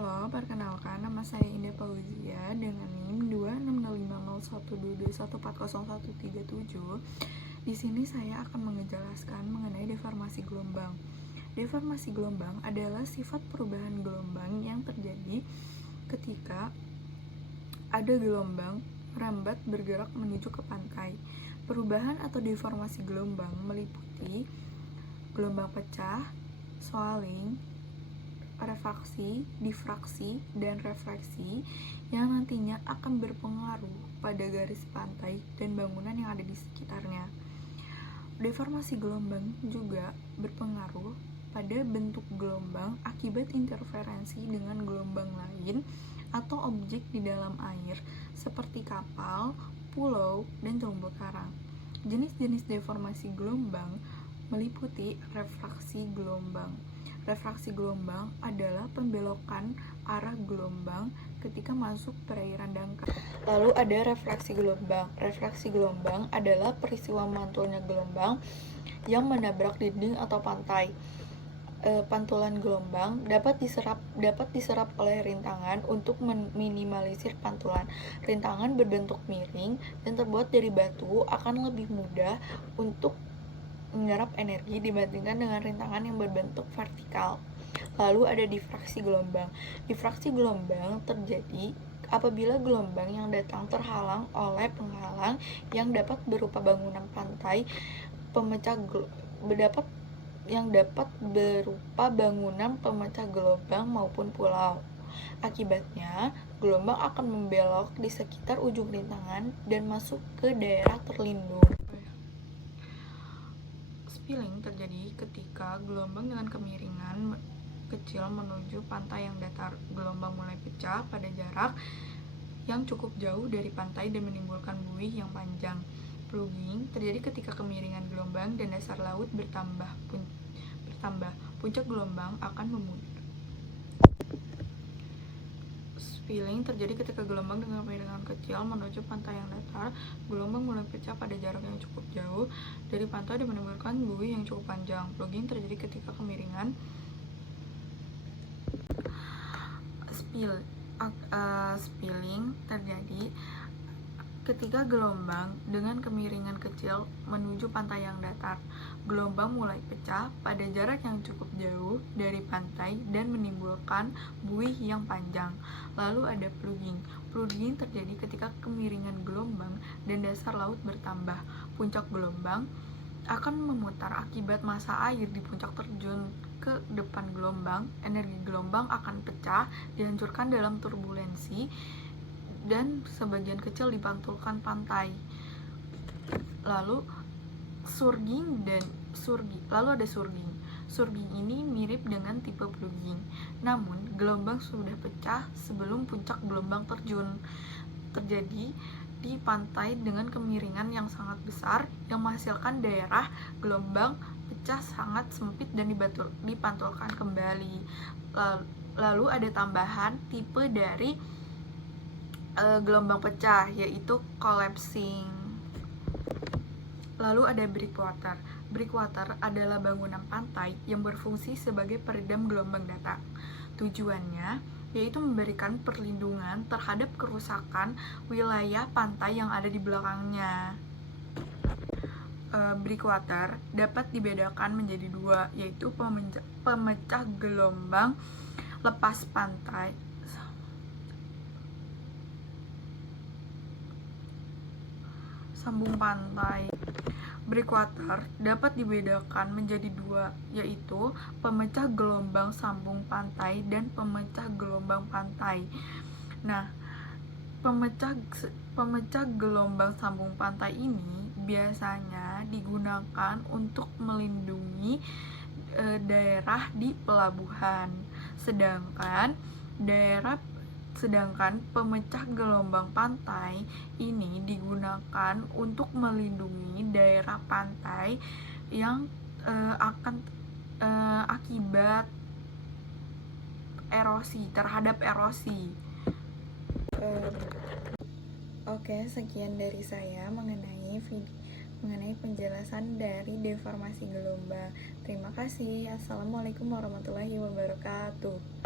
Halo, perkenalkan nama saya Indah Fauzia dengan NIM 26050122140137. Di sini saya akan menjelaskan mengenai deformasi gelombang. Deformasi gelombang adalah sifat perubahan gelombang yang terjadi ketika ada gelombang merambat bergerak menuju ke pantai. Perubahan atau deformasi gelombang meliputi gelombang pecah, swelling, refraksi, difraksi, dan refleksi yang nantinya akan berpengaruh pada garis pantai dan bangunan yang ada di sekitarnya. Deformasi gelombang juga berpengaruh pada bentuk gelombang akibat interferensi dengan gelombang lain atau objek di dalam air seperti kapal, pulau, dan terumbu karang. Jenis-jenis deformasi gelombang meliputi refraksi gelombang. Refraksi gelombang adalah pembelokan arah gelombang ketika masuk perairan dangkal. Lalu ada refleksi gelombang. Refleksi gelombang adalah peristiwa mantulnya gelombang yang menabrak dinding atau pantai. Pantulan gelombang dapat diserap oleh rintangan untuk meminimalisir pantulan. Rintangan berbentuk miring dan terbuat dari batu akan lebih mudah untuk menyerap energi dibandingkan dengan rintangan yang berbentuk vertikal. Lalu ada difraksi gelombang. Difraksi gelombang terjadi apabila gelombang yang datang terhalang oleh penghalang yang dapat berupa bangunan pantai, dapat berupa bangunan pemecah gelombang maupun pulau. Akibatnya, gelombang akan membelok di sekitar ujung rintangan dan masuk ke daerah terlindung. Spilling terjadi ketika gelombang dengan kemiringan kecil menuju pantai yang datar. Gelombang mulai pecah pada jarak yang cukup jauh dari pantai dan menimbulkan buih yang panjang. Plugging terjadi ketika kemiringan gelombang dan dasar laut bertambah. Puncak gelombang akan memudar. Spilling terjadi ketika gelombang dengan kemiringan kecil menuju pantai yang datar. Gelombang mulai pecah pada jarak yang cukup jauh dari pantai dan menimbulkan buih yang cukup panjang. Plugging terjadi ketika kemiringan spilling terjadi ketika gelombang dengan kemiringan kecil menuju pantai yang datar. Gelombang mulai pecah pada jarak yang cukup jauh dari pantai dan menimbulkan buih yang panjang. Lalu ada plugging. Plugging terjadi ketika kemiringan gelombang dan dasar laut bertambah. Puncak gelombang akan memutar akibat massa air di puncak terjun ke depan gelombang. Energi gelombang akan pecah, dihancurkan dalam turbulensi, dan sebagian kecil dipantulkan pantai. Lalu ada surging. Surging ini mirip dengan tipe plugging, namun gelombang sudah pecah sebelum puncak gelombang terjadi di pantai dengan kemiringan yang sangat besar yang menghasilkan daerah gelombang pecah sangat sempit dan dipantulkan kembali. Lalu ada tambahan tipe dari gelombang pecah, yaitu collapsing. Lalu ada breakwater. Breakwater adalah bangunan pantai yang berfungsi sebagai peredam gelombang datang. Tujuannya yaitu memberikan perlindungan terhadap kerusakan wilayah pantai yang ada di belakangnya. Breakwater dapat dibedakan menjadi dua, yaitu pemecah gelombang lepas pantai sambung pantai. Breakwater dapat dibedakan menjadi dua, yaitu pemecah gelombang sambung pantai dan pemecah gelombang pantai. Nah, pemecah gelombang sambung pantai ini biasanya digunakan untuk melindungi daerah di pelabuhan, sedangkan pemecah gelombang pantai ini digunakan untuk melindungi daerah pantai yang akan akibat terhadap erosi. Oke, sekian dari saya mengenai penjelasan dari deformasi gelombang. Terima kasih. Assalamualaikum warahmatullahi wabarakatuh.